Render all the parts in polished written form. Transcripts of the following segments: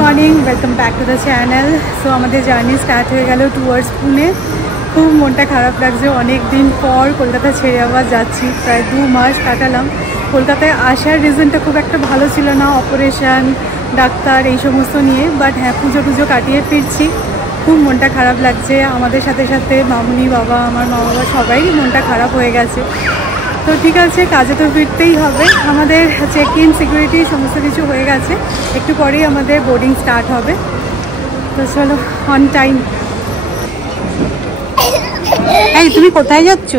Morning, welcome back to the channel. So আমাদের journey start হয়ে গেল টুয়ার্ডস পুনে। খুব মনটা খারাপ লাগছে, অনেক দিন পর কলকাতা ছেড়ে আবার যাচ্ছি। প্রায় 2 মাস কাটালাম। কলকাতায় আসার রিজনটা খুব একটা ভালো ছিল না, অপারেশান, ডাক্তার, এই সমস্ত নিয়ে। বাট হ্যাঁ, পুজো কাটিয়ে ফিরছি। খুব মনটা খারাপ লাগছে। আমাদের সাথে সাথে মামুনি, বাবা, আমার মা বাবা সবাই মনটা খারাপ হয়ে গেছে। তো ঠিক আছে, কাজে তো ফিরতেই হবে। আমাদের চেক ইন, সিকিউরিটি সমস্ত কিছু হয়ে গেছে। একটু পরেই আমাদের বোর্ডিং স্টার্ট হবে। তো চলো, অন টাইম। এই তুমি কোথায় যাচ্ছ?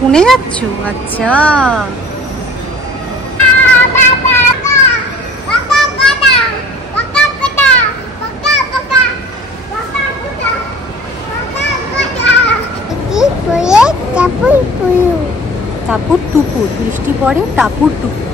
পুনে যাচ্ছ? আচ্ছা। টাপুর টুপুর, বৃষ্টি পড়ে টাপুর টুপুর।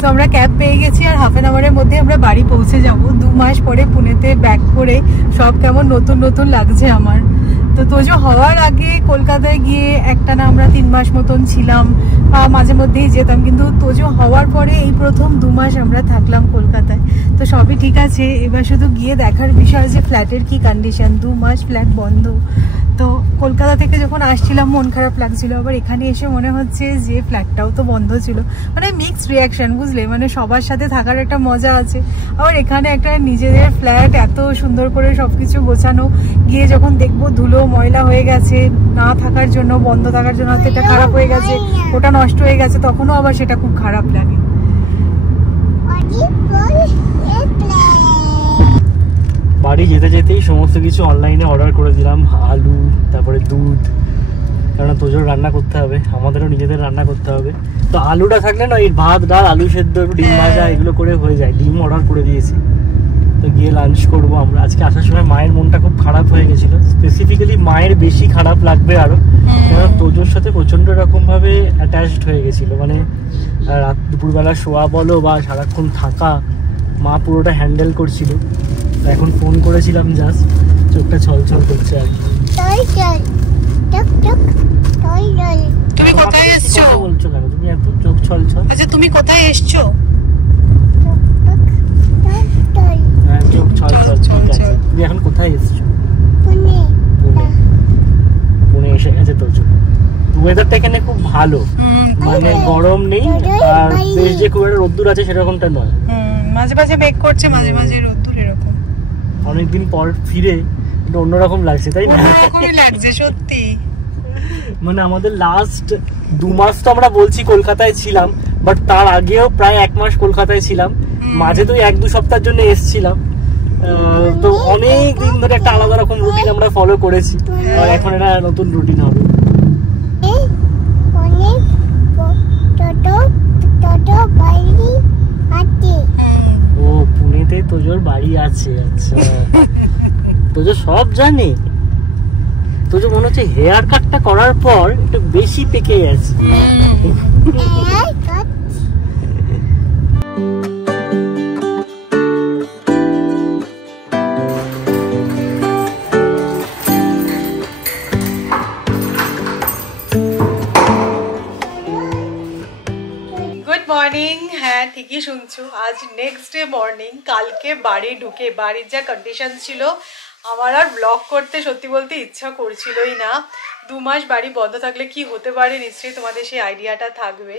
তো আমরা ক্যাব পেয়ে গেছি আর হাফ অ্যান আওয়ারের মধ্যে আমরা বাড়ি পৌঁছে যাব। 2 মাস পরে পুনেতে ব্যাক করে সব কেমন নতুন নতুন লাগছে আমার। তো তোজো হওয়ার আগে কলকাতায় গিয়ে একটানা আমরা 3 মাস মতন ছিলাম, মাঝে মধ্যেই যেতাম। কিন্তু তোজো হওয়ার পরে এই প্রথম 2 মাস আমরা থাকলাম কলকাতায়। তো সবই ঠিক আছে, এবার শুধু গিয়ে দেখার বিষয় যে ফ্ল্যাটের কি কন্ডিশন। 2 মাস ফ্ল্যাট বন্ধ। তো কলকাতা থেকে যখন আসছিলাম মন খারাপ লাগছিল, আবার এখানে এসে মনে হচ্ছে যে ফ্ল্যাটটাও তো বন্ধ ছিল। মানে মিক্সড রিয়াকশন, বুঝলে? মানে সবার সাথে থাকার একটা মজা আছে, আবার এখানে একটা নিজেদের ফ্ল্যাট এত সুন্দর করে সবকিছু গোছানো, গিয়ে যখন দেখবো ধুলো ময়লা হয়ে গেছে, না থাকার জন্য, বন্ধ থাকার জন্য হয়তো এটা খারাপ হয়ে গেছে, ওটা নষ্ট হয়ে গেছে, তখনও আবার সেটা খুব খারাপ লাগে। বাড়ি যেতে যেতেই সমস্ত কিছু অনলাইনে অর্ডার করে দিলাম। আলু, তারপরে দুধ, কারণ তোজোর রান্না করতে হবে, আমাদেরও নিজেদের রান্না করতে হবে। তো আলুটা থাকলে না, এই ভাত, ডাল, আলু সেদ্ধ, ডিম ভাজা এগুলো করে হয়ে যায়। ডিম অর্ডার করে দিয়েছি। তো গিয়ে লাঞ্চ করবো আমরা। আজকে আসার সময় মায়ের মনটা খুব খারাপ হয়ে গেছিলো। স্পেসিফিক্যালি মায়ের বেশি খারাপ লাগবে আরো, কারণ তোজোর সাথে প্রচন্ড রকম ভাবে অ্যাটাচড হয়ে গেছিলো। মানে রাত দুপুরবেলা শোয়া বলো বা সারাক্ষণ থাকা, মা পুরোটা হ্যান্ডেল করছিল। এখন ফোন করেছিলাম, জাস্ট চোখটা ছলছল করছে আর কি। তুমি কোথায় এসছো? বলছো কেন তুমি এত চোখ ছলছল? আচ্ছা, তুমি কোথায় এসছো? হ্যাঁ, চোখ ছলছল। ঠিক আছে, তুমি এখন কোথায় এসছো? পুনে এসে গেছে তোজো। ওয়েদারটা এখানে খুব ভালো, মানে গরম নেই, আর বেশ যে খুব একটা রোদ্দুর আছে সেরকমটা নয়। মাঝে মাঝে মেঘ করছে, মাঝে মাঝে রোদ্দুর, এরকম। অনেকদিন পর ফিরে একটু অন্যরকম লাগছে, তাই না? অন্যরকমই লাগছে সত্যি। মানে আমাদের লাস্ট 2 মাস তো আমরা বলছি কলকাতায় ছিলাম, বাট তার আগেও প্রায় 1 মাস কলকাতায় ছিলাম। মাঝে তো 1-2 সপ্তাহের জন্য এসেছিলাম। তো অনেক দিন ধরে একটা আলাদা রকম রুটিন আমরা ফলো করেছি, আর এখন এটা নতুন রুটিন হবে। ও, পুনেতে তোজোর বাড়ি আছে? আচ্ছা, তোজো সব জানে। তোজো মনে হচ্ছে হেয়ার কাটটা করার পর একটু বেশি পেকে গেছে। Good morning. হ্যাঁ, ঠিকই শুনছো, আজ নেক্সট ডে মর্নিং। কালকে বাড়ি ঢুকে বাড়ির যা কন্ডিশন ছিল, আমার আর ব্লগ করতে সত্যি বলতে ইচ্ছা করছিলই না। 2 মাস বাড়ি বন্ধ থাকলে কি হতে পারে নিশ্চয়ই তোমাদের সেই আইডিয়াটা থাকবে।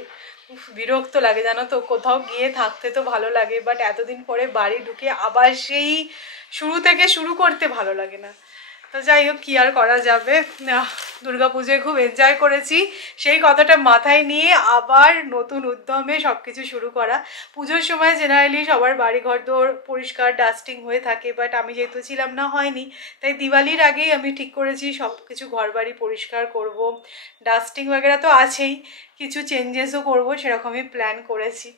বিরক্ত লাগে, জানো তো। কোথাও গিয়ে থাকতে তো ভালো লাগে, বাট এতদিন পরে বাড়ি ঢুকে আবার সেই শুরু থেকে শুরু করতে ভালো লাগে না। তো যাই হোক, কি আর করা যাবে। দুর্গাপুজোয় খুব এনজয় করেছি, সেই কথাটা মাথায় নিয়ে আবার নতুন উদ্যমে সব কিছু শুরু করা। পুজোর সময় জেনারেলি সবার বাড়িঘর দোর পরিষ্কার, ডাস্টিং হয়ে থাকে, বাট আমি যেহেতু ছিলাম না, হয়নি। তাই দিওয়ালির আগেই আমি ঠিক করেছি সব কিছু ঘর বাড়ি পরিষ্কার করব। ডাস্টিং वगैरह তো আছেই, কিছু চেঞ্জেসও করব, সেরকমই প্ল্যান করেছি।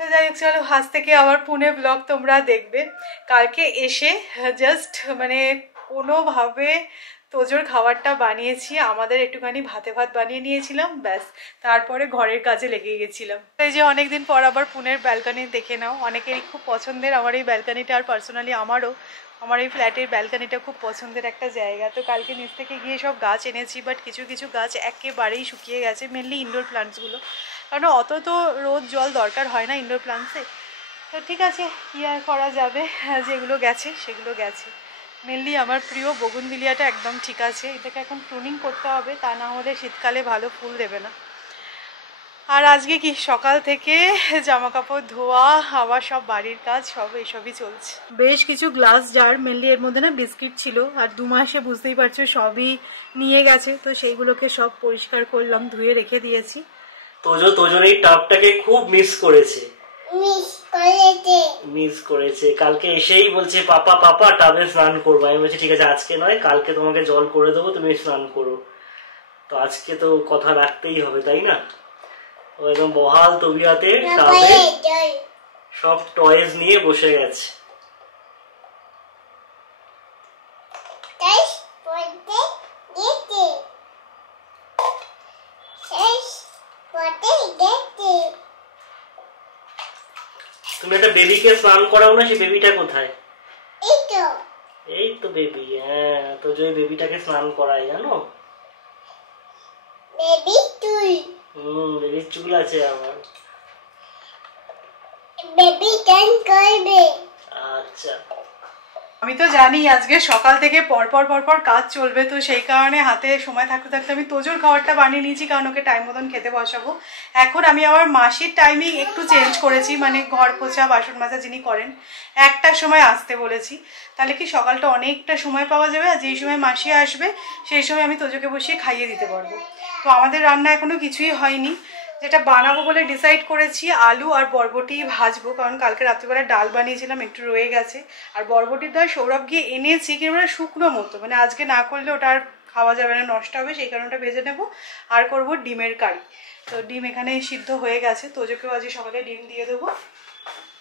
তো যাই হোক, চলো আজ থেকে আবার পুনে ব্লগ তোমরা দেখবে। কালকে এসে জাস্ট মানে কোনোভাবে তোজোর খাবারটা বানিয়েছি, আমাদের একটুখানি ভাতে ভাত বানিয়ে নিয়েছিলাম, ব্যাস তারপরে ঘরের কাজে লেগে গেছিলাম। এই যে অনেকদিন পর আবার পুনের ব্যালকনি দেখে নাও, অনেকেরই খুব পছন্দের আমার এই ব্যালকনিটা, আর পার্সোনালি আমারও আমার এই ফ্ল্যাটের ব্যালকনিটা খুব পছন্দের একটা জায়গা। তো কালকে নিচ থেকে গিয়ে সব গাছ এনেছি, বাট কিছু কিছু গাছ একেবারেই শুকিয়ে গেছে, মেনলি ইনডোর প্লান্টসগুলো, কারণ অত তো রোদ জল দরকার হয় না ইনডোর প্লান্টসে। তো ঠিক আছে, কী আর করা যাবে, যেগুলো গেছে সেগুলো গেছে। মেনলি আমার প্রিয় বগুনভিলিয়াটা একদম ঠিক আছে, এটাকে এখন প্রুনিং করতে হবে, তা না হলে শীতকালে ভালো ফুল দেবে না। আর আজকে কি সকাল থেকে জামা কাপড় ধোয়া, আবার সব বাড়ির কাজ সব এইসবই চলছে। বেশ কিছু গ্লাস জার, মেনলি এর মধ্যে না বিস্কিট ছিল, আর 2 মাসে বুঝতেই পারছো সবই নিয়ে গেছে, তো সেইগুলোকে সব পরিষ্কার করলাম, ধুয়ে রেখে দিয়েছি। তোজোর এই টাবটাকে খুব মিস করেছে, মিস করেছে। কালকে এসেই বলছে পাপা পাপা টাবে স্নান করবো। আমি বলছি ঠিক আছে আজকে নয়, কালকে তোমাকে জল করে দেবো, তুমি স্নান করো। তো আজকে তো কথা রাখতেই হবে, তাই না? ও একদম বহাল তবিয়াতে টাবে সব টয়েস নিয়ে বসে গেছে। তুমি একটা বেবিকে স্নান করাও না, সেই বেবিটা কোথায়? এই তো বেবি। হ্যাঁ, তো যে বেবিটাকে স্নান করায় জানো, বেবির চুল আছে আমার। আচ্ছা, আমি তো জানি আজকে সকাল থেকে পরপর কাজ চলবে, তো সেই কারণে হাতে সময় থাকতে থাকতে আমি তোজোর খাবারটা বানিয়ে নিয়েছি, কারণ ওকে টাইম মতন খেতে বসাবো। এখন আমি আমার মাসির টাইমিং একটু চেঞ্জ করেছি, মানে ঘর পোছা বাসন মাজা যিনি করেন 1টার সময় আসতে বলেছি, তাহলে কি সকালটা অনেকটা সময় পাওয়া যাবে, আর যেই সময় মাসি আসবে সেই সময় আমি তোজোকে বসিয়ে খাইয়ে দিতে পারবো। তো আমাদের রান্না এখনো কিছুই হয়নি, যেটা বানাবো বলে ডিসাইড করেছি আলু আর বরবটি ভাজবো, কারণ কালকে রাত্রিবেলা ডাল বানিয়েছিলাম একটু রয়ে গেছে, আর বরবটির দই সৌরভ গিয়ে এনেছি কিন্তু শুকনো মতো, মানে আজকে না করলে ওটা আর খাওয়া যাবে না, নষ্ট হবে, সেই কারণে ওটা ভেজে নেবো। আর করবো ডিমের কারি। তো ডিম এখানে সিদ্ধ হয়ে গেছে, তোজোকেও আজকে সকালে ডিম দিয়ে দেবো।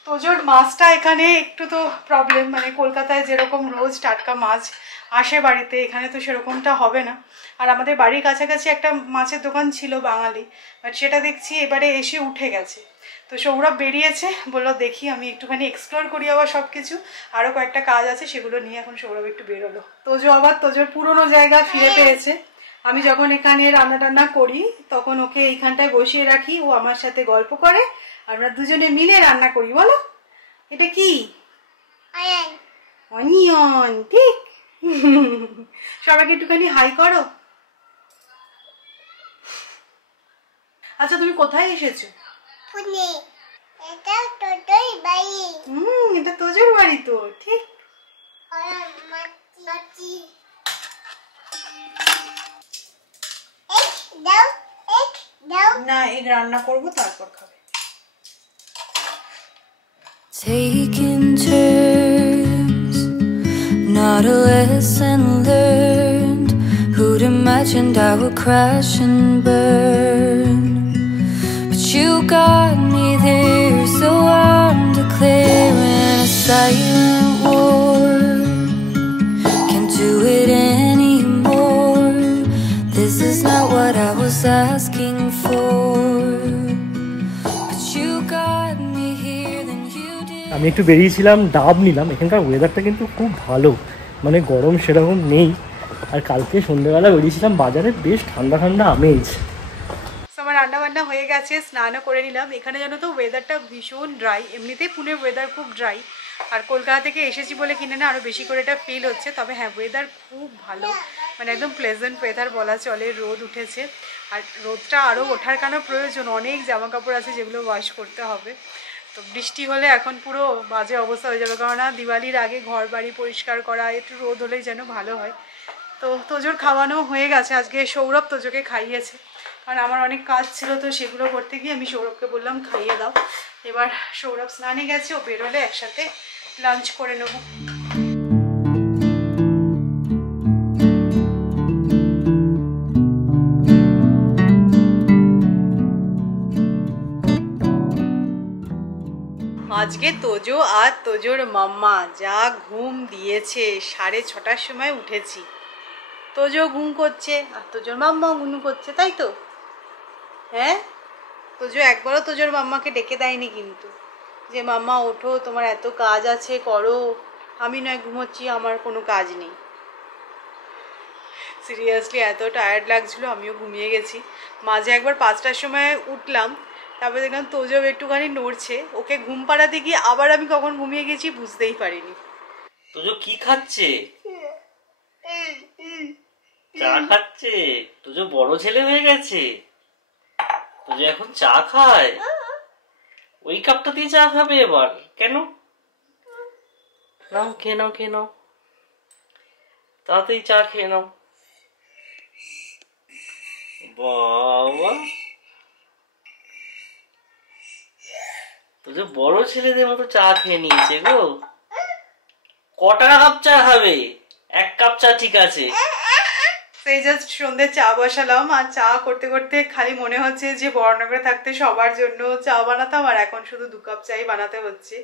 তোজোর মাছটা এখানে একটু তো প্রবলেম, মানে কলকাতায় যেরকম রোজ টাটকা মাছ আসে বাড়িতে, এখানে তো সেরকমটা হবে না। আর আমাদের বাড়ির কাছাকাছি একটা মাছের দোকান ছিল বাঙালি, বাট সেটা দেখছি এবারে এসে উঠে গেছে। তো সৌরভ বেরিয়েছে, বললো দেখি আমি একটুখানি এক্সপ্লোর করি আবার সব কিছু, আরও কয়েকটা কাজ আছে সেগুলো নিয়ে এখন সৌরভ একটু বেরোলো। তোজো আবার তোজোর পুরোনো জায়গা ফিরে পেয়েছে। আমি যখন এখানে রান্না টান্না করি তখন ওকে এইখানটায় বসিয়ে রাখি, ও আমার সাথে গল্প করে, আমরা দুজনে মিলে রান্না করি। বলো এটা কি? অনিয়ন, ঠিক। সবাইকে একটুখানি হাই করো। আচ্ছা তুমি কোথায় এসেছো? পুনে। এটা তোজোর বাড়ি। এটা তোজোর বাড়ি তো, ঠিক। না এই রান্না করবো তারপর খাবে। Taking turns, not a lesson learned. Who'd imagined I would crash and burn? But you got me there, so I'm declaring a silent war. Can't do it anymore. This is not what I was asking for. But you got me here, then you did. আমি একটু বেরিয়েছিলাম, ডাব নিলাম। এখানকার ওয়েদারটা কিন্তু খুব ভালো, মানে গরম সেরকম নেই। আর কালকে সন্ধ্যেবেলা বেরিয়েছিলাম বাজারে, বেশ ঠান্ডা ঠান্ডা আমেজ। আমার রান্না বান্না হয়ে গেছে, স্নানও করে নিলাম। এখানে জানো তো ওয়েদারটা ভীষণ ড্রাই, এমনিতেই পুনের ওয়েদার খুব ড্রাই, আর কলকাতা থেকে এসেছি বলে কিনে না আরও বেশি করে এটা ফিল হচ্ছে। তবে হ্যাঁ, ওয়েদার খুব ভালো, মানে একদম প্লেজেন্ট ওয়েদার বলা চলে। রোদ উঠেছে, আর রোদটা আরও ওঠার কেন প্রয়োজন, অনেক জামা কাপড় আছে যেগুলো ওয়াশ করতে হবে। তো বৃষ্টি হলে এখন পুরো বাজে অবস্থা হয়ে যাবে, কারণ দিওয়ালির আগে ঘর বাড়ি পরিষ্কার করা, একটু রোদ হলেই যেন ভালো হয়। তো তোজোর খাওয়ানো হয়ে গেছে, আজকে সৌরভ তোজোকে খাইয়েছে, কারণ আমার অনেক কাজ ছিল, তো সেগুলো করতে গিয়ে আমি সৌরভকে বললাম খাইয়ে দাও। এবার সৌরভ স্নানে গেছে, ও বেরোলে একসাথে লাঞ্চ করে নেবো। আজকে তোজো আর তোজোর মাম্মা যা ঘুম দিয়েছে, 6:30টার সময় উঠেছি। তোজো ঘুম করছে আর তোজোর মাম্মাও ঘুম করছে, তাই তো? হ্যাঁ, তোজো একবারও তোজোর মাম্মাকে ডেকে দেয়নি কিন্তু, যে মাম্মা ওঠো, তোমার এত কাজ আছে করো। আমি নয় ঘুমোচ্ছি, আমার কোনো কাজ নেই। সিরিয়াসলি এত টায়ার্ড লাগছিল, আমিও ঘুমিয়ে গেছি। মাঝে একবার 5টার সময় উঠলাম, তারপরে দেখলাম তোজো একটুখানি নড়ছে, ওকে ঘুম পাড়াতে গিয়ে আবার আমি কখন ঘুমিয়ে গেছি বুঝতেই পারিনি। তোজো কি খাচ্ছে? চা খাচ্ছে? তোজো বড় ছেলে হয়ে গেছে, তোজো এখন চা খায়। ওই কাপটা দিয়ে চা খাবে এবার? কেন? নাও খেয়ে নাও, খেয়ে নাও, তাড়াতাড়ি চা খেয়ে নাও। বাবা, তোজো বড় ছেলেদের মতো চা খেয়ে নিয়েছে গো। কটা কাপ চা খাবে? 1 কাপ চা ঠিক আছে। সেই জাস্ট সন্ধ্যে চা বসালাম, আর চা করতে করতে খালি মনে হচ্ছে যে বড়নগরে থাকতে সবার জন্য চা বানাতাম, আর এখন শুধু 2 কাপ চাই বানাতে হচ্ছে।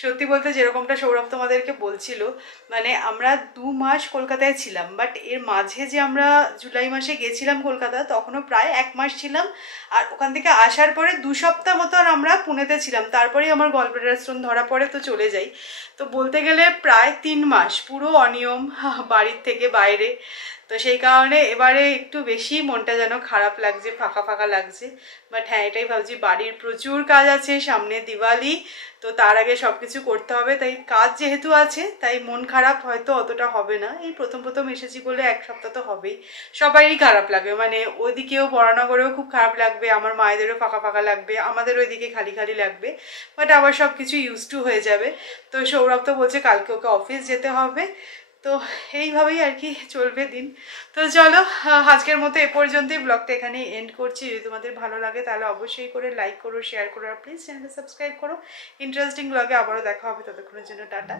সত্যি বলতে যেরকমটা সৌরভ তোমাদেরকে বলছিল, মানে আমরা 2 মাস কলকাতায় ছিলাম, বাট এর মাঝে যে আমরা জুলাই মাসে গেছিলাম কলকাতা, তখনও প্রায় 1 মাস ছিলাম। আর ওখান থেকে আসার পরে 2 সপ্তাহ মতো আর আমরা পুনেতে ছিলাম, তারপরেই আমার গলব্লাডার স্টোন ধরা পড়ে, তো চলে যাই। তো বলতে গেলে প্রায় 3 মাস পুরো অনিয়ম, বাড়ির থেকে বাইরে। তো সেই কারণে এবারে একটু বেশি মনটা যেন খারাপ লাগছে, ফাঁকা ফাঁকা লাগছে। বাট হ্যাঁ, এটাই ভাবছি, বাড়ির প্রচুর কাজ আছে, সামনে দিওয়ালি, তো তার আগে সব কিছু করতে হবে। তাই কাজ যেহেতু আছে, তাই মন খারাপ হয়তো অতটা হবে না। এই প্রথম প্রথম এসেছি বলে 1 সপ্তাহ তো হবেই, সবারই খারাপ লাগবে, মানে ওইদিকেও বড়নগরেও খুব খারাপ লাগবে, আমার মায়েদেরও ফাঁকা ফাঁকা লাগবে, আমাদের ওইদিকে খালি খালি লাগবে। বাট আবার সব কিছু ইউজ টু হয়ে যাবে। তো সৌরভ তো বলছে কালকে ওকে অফিস যেতে হবে, তো এইভাবেই আর কি চলবে দিন। তো চলো, আজকের মতো এ পর্যন্তই, ব্লগটা এখানেই এন্ড করছি। যদি তোমাদের ভালো লাগে তাহলে অবশ্যই করে লাইক করো, শেয়ার করো, আর প্লিজ চ্যানেলটা সাবস্ক্রাইব করো। ইন্টারেস্টিং ব্লগে আবারও দেখা হবে, ততক্ষণের জন্য টাটা।